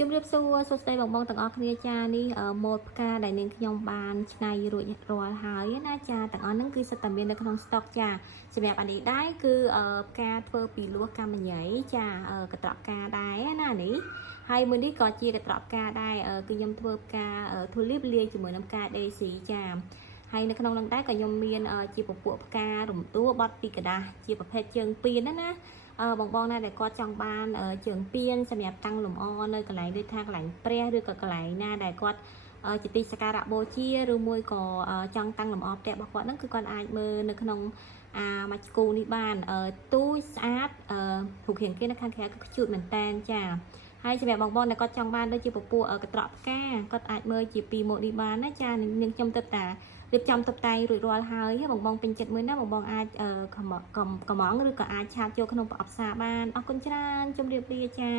ជំរាបសួរសួស្តីបងប្អូនទាំងអស់គ្នាចានេះម៉ូតផ្កាដែលនាងខ្ញុំបានឆ្នៃរួចរាល់ហើយណាចាទាំងអស់ហ្នឹងគឺសិតតែមាននៅក្នុងស្តុកចាសម្រាប់អានេះដែរគឺផ្កាធ្វើពីលួសកាមញ៉ៃចាកត្រកផ្កាដែរណានេះហើយមួយនេះក៏ជាកត្រកផ្កាដែរគឺខ្ញុំធ្វើផ្កាធូលីបលាយជាមួយនឹងផ្កាដេស៊ីចាហើយនៅក្នុងនឹងដែរក៏ខ្ញុំមានជាពពួកផ្ការំដួលបត់ពីกระดาษជាប្រភេទជើងពៀនណាបងណាដែលគាត់ចង់បានជើងពៀនសម្រាប់តាំងលម្អនៅកន្លែងដូចថាកន្លែងព្រះឬក៏កន្លែងណាដែលគាត់ជាទីសក្ការៈបូជាឬមួយក៏ចង់តាំងលម្អផ្ទះរបស់គាត់ហ្នឹងគឺគាត់អាចមើលនៅក្នុងមួយគូនេះបានទូចស្អាតរូបរាងគេនៅខាងក្រៅគឺខ្ជូតមែនតែនចាហើយសម្រាប់បងប្អូនដែលគាត់ចង់បានដូចជាពពួកកត្រកផ្កាគាត់អាចមើលជាពីម៉ូតនេះបានណាចានឹងខ្ញុំទៅតារៀបចំតុបតែងរួចរាល់ហើយបងបងពេញចិត្តមួយណាបងអាចកំងឬក៏អាចឆាតចូលក្នុងប្រអប់ផ្សារបានអរគុណច្រើនជម្រាបលាចា